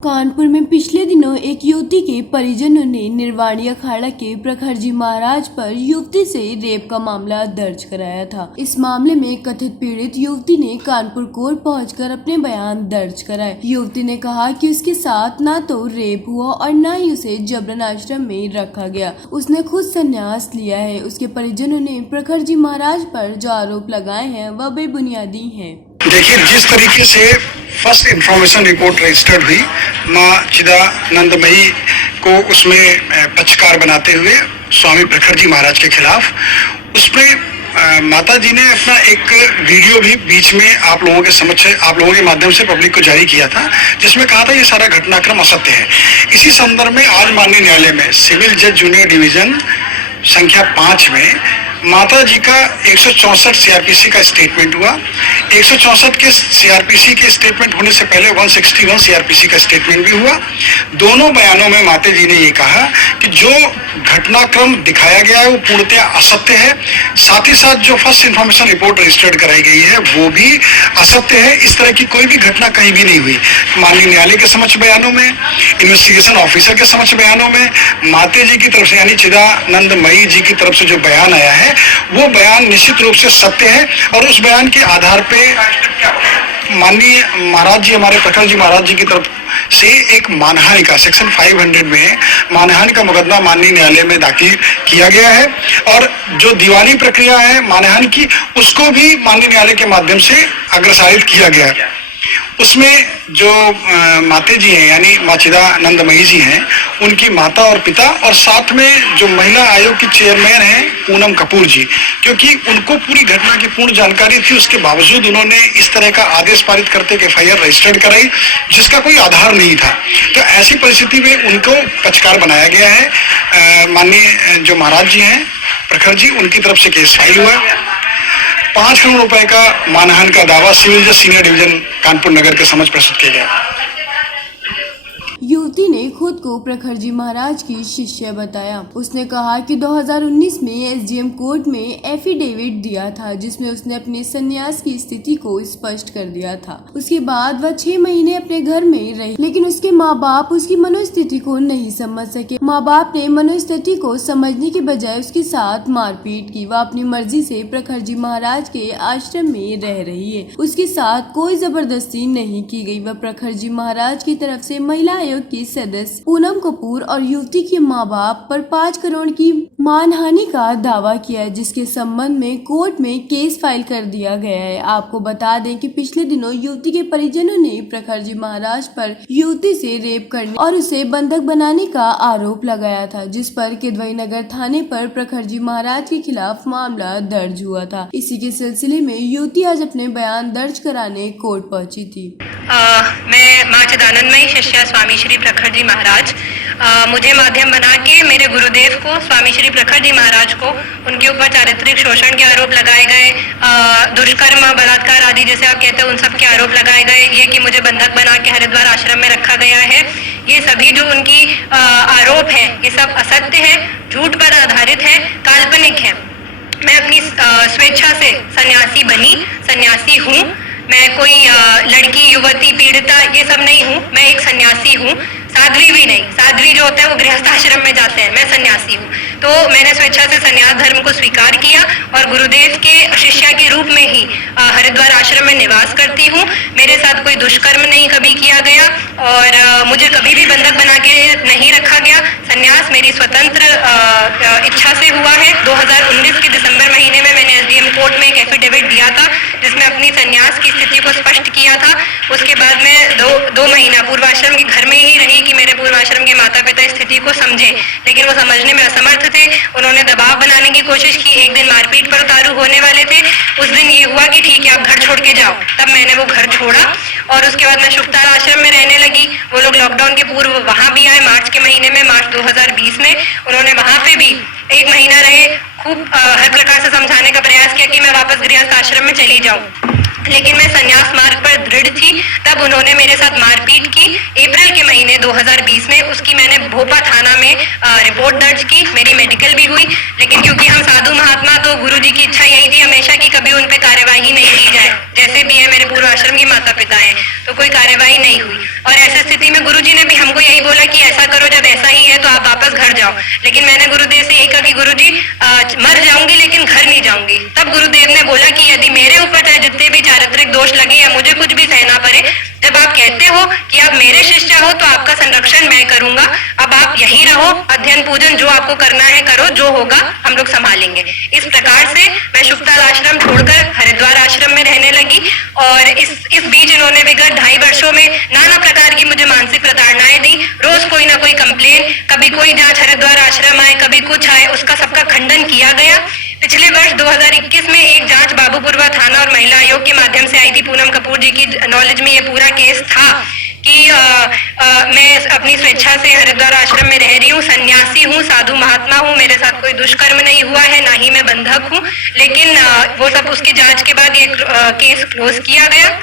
कानपुर में पिछले दिनों एक युवती के परिजनों ने निर्वाणी अखाड़ा के प्रखर जी महाराज पर युवती से रेप का मामला दर्ज कराया था। इस मामले में कथित पीड़ित युवती ने कानपुर कोर्ट पहुंचकर अपने बयान दर्ज कराए। युवती ने कहा कि उसके साथ न तो रेप हुआ और न ही उसे जबरन आश्रम में रखा गया। उसने खुद संन्यास लिया है। उसके परिजनों ने प्रखर जी महाराज पर जो आरोप लगाए हैं वह बेबुनियादी हैं। देखिए, जिस तरीके से फर्स्ट इंफॉर्मेशन रिपोर्ट रजिस्टर्ड हुई माँ चिदानंदमयी को उसमें पक्षकार बनाते हुए स्वामी प्रखर जी महाराज के खिलाफ, उसमें माता जी ने अपना एक वीडियो भी बीच में आप लोगों के माध्यम से पब्लिक को जारी किया था, जिसमेमें कहा था ये सारा घटनाक्रम असत्य है। इसी संदर्भ में आज माननीय न्यायालय में सिविल जज जूनियर डिवीजन संख्या 5 में माता जी का 164 सीआरपीसी का स्टेटमेंट हुआ। 164 के सीआरपीसी के स्टेटमेंट होने से पहले 161 सीआरपीसी का स्टेटमेंट भी हुआ। दोनों बयानों में माता जी ने ये कहा कि जो घटनाक्रम दिखाया गया है वो पूर्णतया असत्य है। साथ ही साथ जो फर्स्ट इंफॉर्मेशन रिपोर्ट रजिस्टर्ड कराई गई है वो भी असत्य है। इस तरह की कोई भी घटना कहीं भी नहीं हुई। माननीय न्यायालय के समक्ष बयानों में, इन्वेस्टिगेशन ऑफिसर के समक्ष बयानों में माता जी की तरफ से यानी चिदानंदमयी जी की तरफ से जो बयान आया है वो बयान निश्चित रूप से सत्य है। और उस बयान के आधार पे माननीय महाराज जी, हमारे प्रखर जी महाराज जी की तरफ से एक मानहानि का सेक्शन 500 में मानहानि का मुकदमा माननीय न्यायालय में दाखिल किया गया है। और जो दीवानी प्रक्रिया है मानहानि की, उसको भी माननीय न्यायालय के माध्यम से अग्रसारित किया गया है। उसमें जो माते जी हैं यानी माँ चिदानंदमयी जी हैं, उनकी माता और पिता, और साथ में जो महिला आयोग की चेयरमैन हैं पूनम कपूर जी, क्योंकि उनको पूरी घटना की पूर्ण जानकारी थी, उसके बावजूद उन्होंने इस तरह का आदेश पारित करते कि एफआईआर रजिस्टर्ड कराई जिसका कोई आधार नहीं था। तो ऐसी परिस्थिति में उनको पक्षकार बनाया गया है। माननीय जो महाराज जी हैं प्रखर जी, उनकी तरफ से केस फाइल हुआ। 5 करोड़ रुपए का मानहानि का दावा सिविल जज सीनियर डिवीजन कानपुर नगर के समक्ष प्रस्तुत किया गया। युवती ने खुद को प्रखर जी महाराज की शिष्य बताया। उसने कहा कि 2019 में एसडीएम कोर्ट में एफिडेविट दिया था जिसमें उसने अपने संन्यास की स्थिति को स्पष्ट कर दिया था। उसके बाद वह 6 महीने अपने घर में रही, लेकिन उसके माँ बाप उसकी मनोस्थिति को नहीं समझ सके। माँ बाप ने मनोस्थिति को समझने के बजाय उसके साथ मारपीट की। वह अपनी मर्जी से प्रखर जी महाराज के आश्रम में रह रही है। उसके साथ कोई जबरदस्ती नहीं की गई। वह प्रखर जी महाराज की तरफ से महिला आयोग की सदस्य पूनम कपूर और युवती के माँ बाप पर 5 करोड़ की मानहानि का दावा किया है, जिसके संबंध में कोर्ट में केस फाइल कर दिया गया है। आपको बता दें कि पिछले दिनों युवती के परिजनों ने प्रखर जी महाराज पर युवती से रेप करने और उसे बंधक बनाने का आरोप लगाया था, जिस पर किदवई नगर थाने पर प्रखर जी महाराज के खिलाफ मामला दर्ज हुआ था। इसी के सिलसिले में युवती आज अपने बयान दर्ज कराने कोर्ट पहुंची थी। मैं माँ चिदानंदमयी शिष्या स्वामी श्री प्रखर जी महाराज, मुझे माध्यम बना के मेरे गुरुदेव को, स्वामी श्री प्रखर जी महाराज को, उनके ऊपर चारित्रिक शोषण के आरोप लगाए गए, दुष्कर्म, बलात्कार आदि जैसे आप कहते हैं उन सब के आरोप लगाए गए। ये कि मुझे बंधक बना के हरिद्वार आश्रम में रखा गया है, ये सभी जो उनकी आरोप है ये सब असत्य है, झूठ पर आधारित है, काल्पनिक है। मैं अपनी स्वेच्छा से सन्यासी बनी, सन्यासी हूँ। मैं कोई लड़की, युवती, पीड़िता ये सब नहीं हूँ। मैं एक सन्यासी हूँ, साध्वी भी नहीं। साध्वी जो होता है वो गृहस्थ आश्रम में जाते हैं, मैं सन्यासी हूँ। तो मैंने स्वेच्छा से सन्यास धर्म को स्वीकार किया और गुरुदेव के शिष्या के रूप में ही हरिद्वार आश्रम में निवास करती हूँ। मेरे साथ कोई दुष्कर्म नहीं कभी किया गया और मुझे कभी भी बंधक बना के नहीं रखा गया। सन्यास मेरी स्वतंत्र इच्छा से हुआ है। 2019 के दिसंबर महीने में मैंने एसडीएम कोर्ट में एक एफिडेविट दिया था जिसमें अपनी सन्यास की स्थिति को स्पष्ट किया था। उसके बाद मैं दो महीना पूर्वाश्रम के घर में ही रही कि मेरे पूर्वाश्रम के माता पिता स्थिति को समझे, लेकिन वो समझने में असमर्थ थे। उन्होंने दबाव बनाने की कोशिश की। एक दिन मारपीट पर उतारू होने वाले थे। उस दिन ये हुआ कि ठीक है आप घर छोड़ के जाओ। तब मैंने वो घर छोड़ा और उसके बाद मैं शुक्तार आश्रम में रहने लगी। वो लोग लॉकडाउन के पूर्व वहां भी आए, मार्च के महीने में, मार्च 2020 में। उन्होंने वहां पे भी 1 महीना रहे, खूब हर प्रकार से समझाने का प्रयास किया कि मैं वापस गृहस्थ आश्रम में चली जाऊं, लेकिन मैं संन्यास मार्ग पर दृढ़ थी। तब उन्होंने मेरे साथ मारपीट की। अप्रैल के महीने मई 2020 में, उसकी मैंने भोपा थाना में रिपोर्ट दर्ज की, मेरी मेडिकल भी हुई। लेकिन क्योंकि हम साधु महात्मा, तो गुरु जी की इच्छा यही थी हमेशा कि कभी उन पे कार्यवाही नहीं की जाए, जैसे भी है मेरे पूर्व आश्रम के माता पिता हैं, तो कोई कार्यवाही नहीं हुई। और ऐसी स्थिति में गुरु जी ने भी हमको यही बोला कि ऐसा करो, जब ऐसा ही है तो आप वापस घर जाओ। लेकिन मैंने गुरुदेव से यही कहा कि गुरु जी मर जाऊंगी लेकिन घर नहीं जाऊंगी। तब गुरुदेव ने बोला कि यदि मेरे ऊपर चाहे जितने भी चारित्रिक दोष लगे या मुझे कुछ भी सहना पड़े, जब आप कहते हो कि आप मेरे शिष्य हो तो आपका संरक्षण मैं करूंगा। अब आप यहीं रहो, अध्ययन पूजन जो आपको करना है करो, जो होगा हम लोग संभालेंगे। इस प्रकार से मैं शुक्ताल आश्रम छोड़कर हरिद्वार आश्रम में रहने लगी। और इस बीच इन्होंने विगत 2.5 वर्षों में नाना प्रकार की मुझे मानसिक प्रताड़नाएं दी। रोज कोई ना कोई कंप्लेन, कभी कोई जांच हरिद्वार आश्रम आए, कभी कुछ आए, उसका सबका खंडन किया गया। पिछले वर्ष 2021 में एक जांच बाबूपुरवा थाना और महिला आयोग के माध्यम से आई थी। पूनम कपूर जी की नॉलेज में ये पूरा केस था कि मैं अपनी स्वेच्छा से हरिद्वार आश्रम में रह रही हूँ, सन्यासी हूँ, साधु महात्मा हूँ, मेरे साथ कोई दुष्कर्म नहीं हुआ है, ना ही मैं बंधक हूँ। लेकिन वो सब उसकी जांच के बाद ये केस क्लोज किया गया।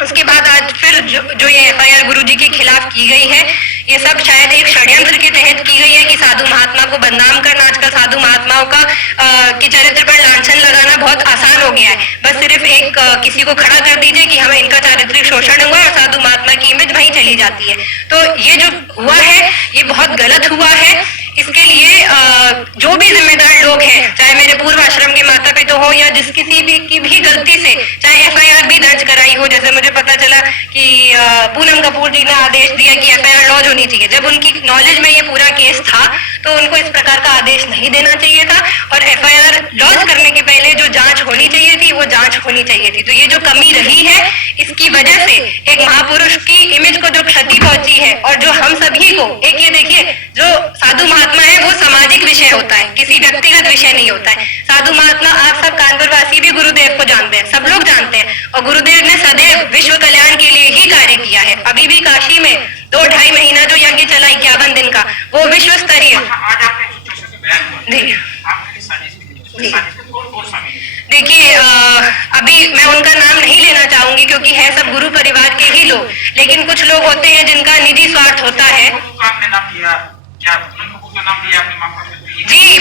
उसके बाद आज फिर जो ये एफआईआर गुरुजी के खिलाफ की गई है, ये सब शायद एक षड्यंत्र के तहत की गई है कि साधु महात्मा को बदनाम करना। आजकल साधु महात्माओं का के चरित्र पर लांछन लगाना बहुत आसान हो गया है। बस सिर्फ एक किसी को खड़ा कर दीजिए कि हमें इनका चारित्रिक शोषण हुआ और साधु महात्मा की इमेज वहीं चली जाती है। तो ये जो हुआ है ये बहुत गलत हुआ है। इसके लिए जो भी जिम्मेदार लोग हैं, चाहे मेरे पूर्व आश्रम के माता पिता हो या जिस किसी भी की भी गलती से चाहे एफआईआर भी दर्ज कराई हो, जैसे मुझे पता चला कि पूनम कपूर जी ने आदेश दिया कि एफआईआर लॉन्च होनी चाहिए। जब उनकी नॉलेज में ये पूरा केस था तो उनको इस प्रकार का आदेश नहीं देना चाहिए था और एफआईआर लॉन्च करने के पहले जो जांच होनी चाहिए थी वो जांच होनी चाहिए थी। तो ये जो कमी रही है, इसकी वजह से एक महापुरुष की इमेज को जो क्षति पहुंची है और जो हम सभी को, एक ये देखिए, जो साधु महात्मा है वो सामाजिक विषय होता है, किसी व्यक्तिगत विषय नहीं होता है। साधु महात्मा आप सब कानपुर वासी भी गुरुदेव को जानते हैं, सब लोग जानते हैं, और गुरुदेव ने सदैव विश्व कल्याण के लिए ही कार्य किया है। अभी भी काशी में 2-2.5 महीना जो यज्ञ चला 51 दिन का, वो विश्व स्तरीय। देखिए अभी मैं उनका नाम नहीं लेना चाहूंगी क्योंकि है सब गुरु परिवार के ही लोग, लेकिन कुछ लोग होते हैं जिनका निजी स्वार्थ होता है। जी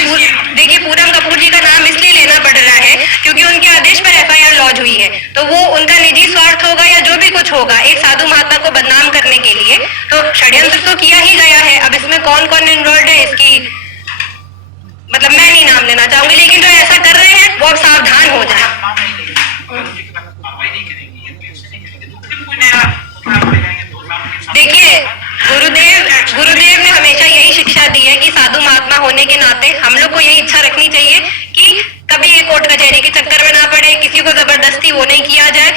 देखिए, पूनम कपूर जी का नाम इसलिए लेना पड़ रहा है क्योंकि उनके आदेश पर एफआईआर लॉन्च हुई है, तो वो उनका निजी स्वार्थ होगा या जो भी कुछ होगा एक साधु महात्मा को बदनाम करने के लिए, तो षड्यंत्र तो किया ही गया है। अब इसमें कौन कौन इन्वॉल्व है इसकी मतलब मैं नहीं नाम लेना चाहूंगी, लेकिन जो ऐसा कर रहे हैं वो अब सावधान हो जाए। देखिए गुरुदेव ने हमेशा यही शिक्षा दी है कि साधु महात्मा होने के नाते हम लोग को यही इच्छा रखनी चाहिए कि कभी ये कोर्ट कचहरी के चक्कर में ना पड़े, किसी को जबरदस्ती वो नहीं किया जाए।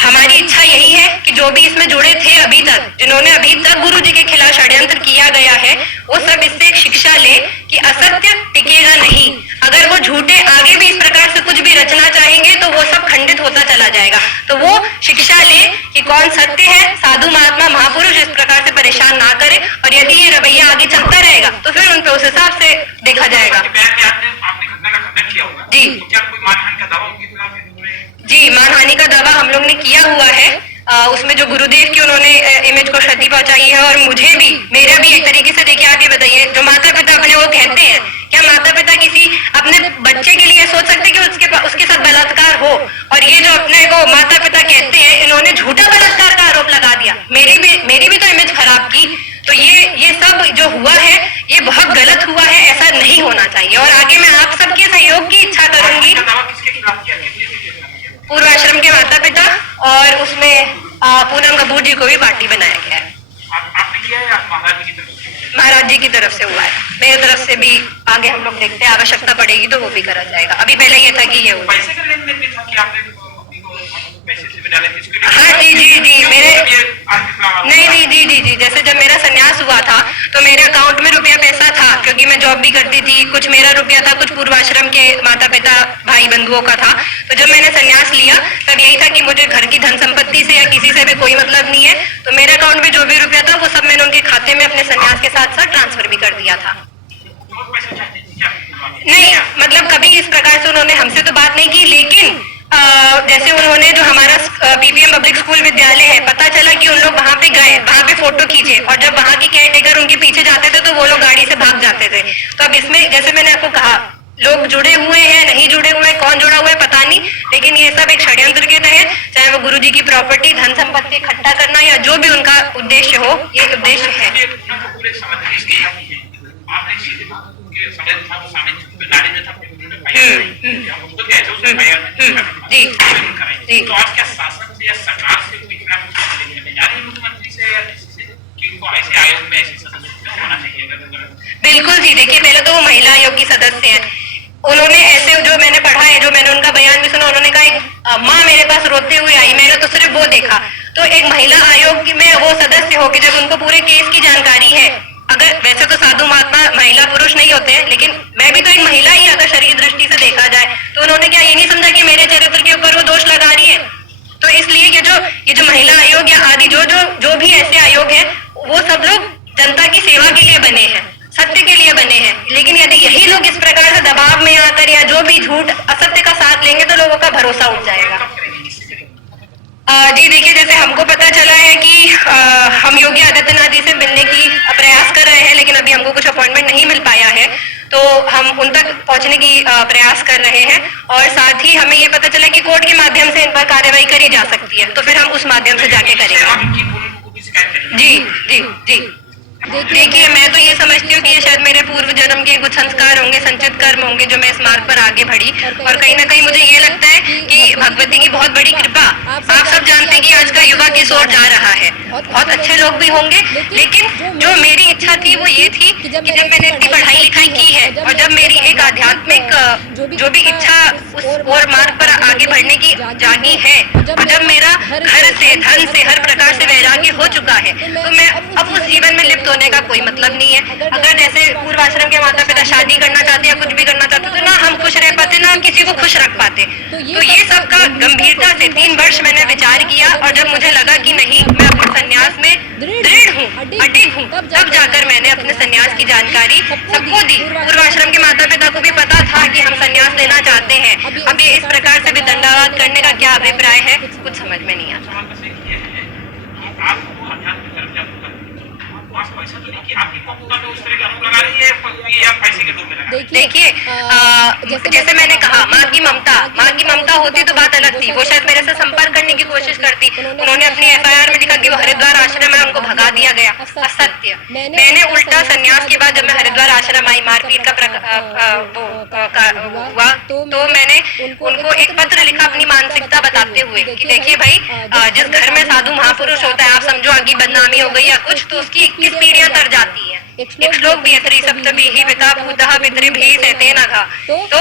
हमारी इच्छा यही है कि जो भी इसमें जुड़े थे अभी तक, जिन्होंने अभी तक गुरु जी के खिलाफ षड्यंत्र किया गया है, वो सब इससे एक शिक्षा ले कि असत्य टिकेगा नहीं। अगर वो झूठे आगे भी इस प्रकार से कुछ भी रचना चाहेंगे तो वो सब खंडित होता चला जाएगा। तो वो शिक्षा ले कि कौन सत्य है, साधु महात्मा महापुरुष इस प्रकार से परेशान ना करे, और यदि ये रवैया आगे चलता रहेगा तो फिर उन पे उस हिसाब से देखा जाएगा। जी मानहानि का दावा हम लोग ने किया हुआ है। उसमें जो गुरुदेव की उन्होंने इमेज को क्षति पहुंचाई है और मुझे भी, मेरा भी एक तरीके से, देखिए आप ये बताइए, जो माता पिता अपने वो कहते हैं, क्या माता पिता किसी अपने बच्चे के लिए सोच सकते कि उसके साथ बलात्कार हो? और ये जो अपने को माता पिता कहते हैं, इन्होंने झूठा बलात्कार का आरोप लगा दिया, मेरी भी तो इमेज खराब की। तो ये सब जो हुआ है ये बहुत गलत हुआ है, ऐसा नहीं होना चाहिए। और आगे मैं आप सबके सहयोग की इच्छा करूंगी। पूर्व आश्रम के माता पिता और उसमें पूनम कपूर जी को भी पार्टी बनाया गया है। आपने किया है महाराज जी की तरफ से हुआ है, मेरी तरफ से भी आगे हम लोग देखते हैं, आवश्यकता पड़ेगी तो वो भी करा जाएगा। अभी पहले ये था कि ये हुआ। हाँ जी मेरे नहीं जी जैसे जब मेरा संन्यास हुआ था तो मेरे अकाउंट में रुपया पैसा था, क्योंकि मैं जॉब भी करती थी, कुछ मेरा रुपया था, कुछ पूर्वाश्रम के माता पिता भाई बंधुओं का था। तो जब मैंने संन्यास लिया तब यही था कि मुझे घर की धन संपत्ति से या किसी से भी कोई मतलब नहीं है, तो मेरे अकाउंट में जो भी रुपया था वो सब मैंने उनके खाते में अपने संन्यास के साथ साथ ट्रांसफर भी कर दिया था। नहीं मतलब कभी इस प्रकार से उन्होंने हमसे तो बात नहीं की, लेकिन जैसे उन्होंने जो हमारा पीपीएम पब्लिक स्कूल विद्यालय है, पता चला कि उन लोग वहां पे गए, वहां पे फोटो खींचे, और जब वहाँ की केयर टेकर उनके पीछे जाते थे तो वो लोग गाड़ी से भाग जाते थे। तो अब इसमें जैसे मैंने आपको कहा, लोग जुड़े हुए हैं, नहीं जुड़े हुए हैं, कौन जुड़ा हुआ है पता नहीं, लेकिन ये सब एक षड्यंत्र के तहत, चाहे वो गुरुजी की प्रॉपर्टी, धन संपत्ति इकट्ठा करना या जो भी उनका उद्देश्य हो, ये उद्देश्य है। जी जी, तो आज क्या शासन से या सरकार से कोई मुख्यमंत्री से या किसी से कि इनको ऐसे आयोग में ऐसे सदस्य होना चाहिए? बिल्कुल जी। देखिए, पहले तो वो महिला आयोग की सदस्य हैं, उन्होंने ऐसे, जो मैंने पढ़ा है, जो मैंने उनका बयान भी सुना, उन्होंने कहा एक माँ मेरे पास रोते हुए आई, मैंने तो सिर्फ वो देखा। तो एक महिला आयोग में वो सदस्य हो कि जब उनको पूरे केस की जानकारी है, अगर वैसे तो साधु महात्मा महिला पुरुष नहीं होते हैं, लेकिन मैं भी तो एक महिला ही अगर शरीर दृष्टि से देखा जाए, तो उन्होंने क्या ये नहीं समझा कि मेरे चरित्र के ऊपर वो दोष लगा रही है? तो इसलिए ये जो महिला आयोग या आदि जो भी ऐसे आयोग है, वो सब लोग जनता की सेवा के लिए बने हैं, सत्य के लिए बने हैं। लेकिन यदि यही लोग इस प्रकार से दबाव में आकर या जो भी झूठ असत्य का साथ लेंगे तो लोगों का भरोसा उठ जाएगा। जी देखिए, जैसे हमको पता चला है कि हम योगी आदित्यनाथ जी से मिलने की प्रयास कर रहे हैं, लेकिन अभी हमको कुछ अपॉइंटमेंट नहीं मिल पाया है, तो हम उन तक पहुंचने की प्रयास कर रहे हैं। और साथ ही हमें ये पता चला कि कोर्ट के माध्यम से इन पर कार्रवाई करी जा सकती है, तो फिर हम उस माध्यम से जाके करेंगे। जी जी जी। देखिए, मैं तो ये समझती हूँ कि ये शायद मेरे पूर्व जन्म के कुछ संस्कार होंगे, संचित कर्म होंगे, जो मैं इस मार्ग पर आगे बढ़ी। और कहीं ना कहीं मुझे ये लगता है कि भगवती की बहुत बड़ी कृपा, आप सब जानते हैं कि आज का युवा किस ओर जा रहा है। बहुत अच्छे लोग भी होंगे, लेकिन जो मेरी इच्छा थी वो ये थी कि जब मैंने इतनी पढ़ाई लिखाई की है और जब मेरी एक आध्यात्मिक जो भी इच्छा उस और मार्ग पर आगे बढ़ने की जागी है, और जब मेरा घर से, धन से, हर प्रकार से वैराग्य हो चुका है, तो मैं अब उस जीवन में लिप्त होने का कोई मतलब नहीं है। अगर जैसे पूर्वाश्रम के माता पिता शादी करना चाहते या कुछ भी करना चाहते, तो ना हम खुश रह पाते, ना किसी को खुश रख पाते। तो ये सब का गंभीरता से 3 वर्ष मैंने विचार किया, और जब मुझे लगा कि नहीं, मैं अपने संन्यास में दृढ़ हूँ, अडिग हूँ, तब जाकर मैंने अपने संन्यास की जानकारी सबको दी। पूर्वाश्रम के माता पिता को भी पता था कि हम संन्यास लेना चाहते हैं। अब ये इस प्रकार से भी दंडावाद करने का क्या अभिप्राय है, कुछ समझ में नहीं आता। देखिए, जैसे मैंने कहा, माँ की ममता होती तो बात अलग थी। वो शायद मेरे से संपर्क करने की कोशिश करती। उन्होंने अपनी FIR में लिखा कि वो हरिद्वार आश्रम है, उनको भगा दिया गया। असत्य। मैंने उल्टा संन्यास के बाद जब मैं हरिद्वार आश्रम आई, मारपीट का हुआ, तो मैंने उनको एक पत्र लिखा अपनी मानसिकता बताते हुए कि देखिए भाई, जिस घर में साधु महापुरुष होता है, आप समझो आगे बदनामी हो गई या कुछ, तो उसकी 21 पीढ़ियां तर जाती है। एक श्लोक भी है, त्रिसप्तभिः पिता पूतः पितृभिः सतेन घा। तो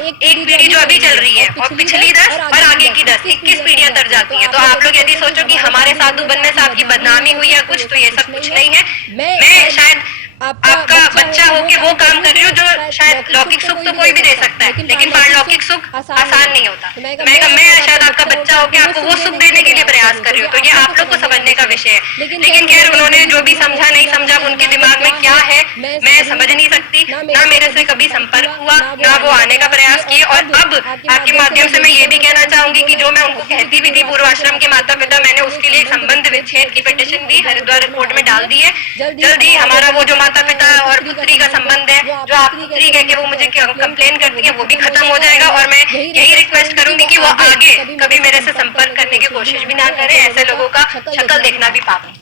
एक पीढ़ी जो अभी चल रही है और पिछली 10 और आगे की 10, 21 पीढ़ियां तर जाती है। तो आप लोग यदि सोचो कि हमारे साधु बनने से आपकी बदनामी हुई या कुछ, तो ये सब कुछ नहीं है। मैं शायद आपका बच्चा होके वो काम कर रही हूँ जो शायद लौकिक सुख तो कोई भी दे सकता है, लेकिन पारलौकिक सुख आसान नहीं होता। मैं शायद आपका बच्चा होके आपको वो सुख देने के लिए प्रयास कर रही हूँ, तो ये आप लोग को समझने का विषय है। लेकिन खैर, उन्होंने जो भी समझा नहीं समझा, उनके दिमाग में क्या है मैं समझ नहीं सकती। ना मेरे से कभी संपर्क हुआ, ना वो आने का प्रयास किए। और अब आपके माध्यम से मैं ये भी कहना चाहूंगी कि जो मैं उनको कहती भी थी, पूर्वाश्रम के माता पिता, मैंने उसके लिए संबंध विच्छेद की पिटिशन भी हरिद्वार कोर्ट में डाल दी है। जल्दी हमारा वो जो माता पिता और पुत्री का संबंध है, जो आप पुत्री कह के वो मुझे कंप्लेन करती है, वो भी खत्म हो जाएगा। और मैं यही रिक्वेस्ट करूंगी कि वो आगे कभी मेरे से संपर्क करने की कोशिश भी ना करे। ऐसे लोगों का शक्ल देखना भी पाप है।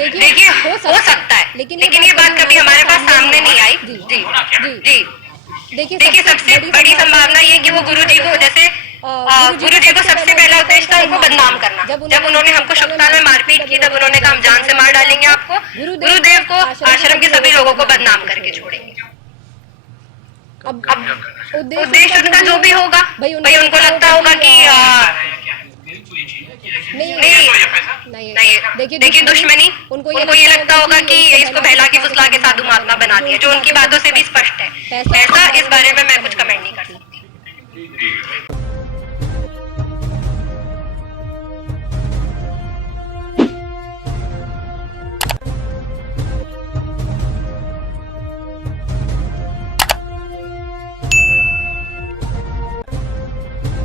देखिए, हो सकता है, लेकिन ये बात कभी हमारे पास सामने नहीं आई। जी जी। देखिए, सबसे बड़ी संभावना ये कि वो गुरुजी को, जैसे गुरुजी को सबसे पहला उद्देश्य था उनको बदनाम करना। जब उन्होंने हमको शुक्ताल में मारपीट की, तब उन्होंने कहा हम जान से मार डालेंगे आपको। गुरुदेव को, आश्रम के सभी लोगों को बदनाम करके छोड़ेंगे। अब उद्देश्य उनका जो भी होगा, भाई उनको लगता होगा कि नहीं, देखिए दुश्मनी, उनको ये लगता होगा कि इसको बहला के फुसला के साधु महात्मा बना दिया, जो उनकी बातों से भी स्पष्ट है। ऐसा इस बारे में मैं कुछ कमेंट नहीं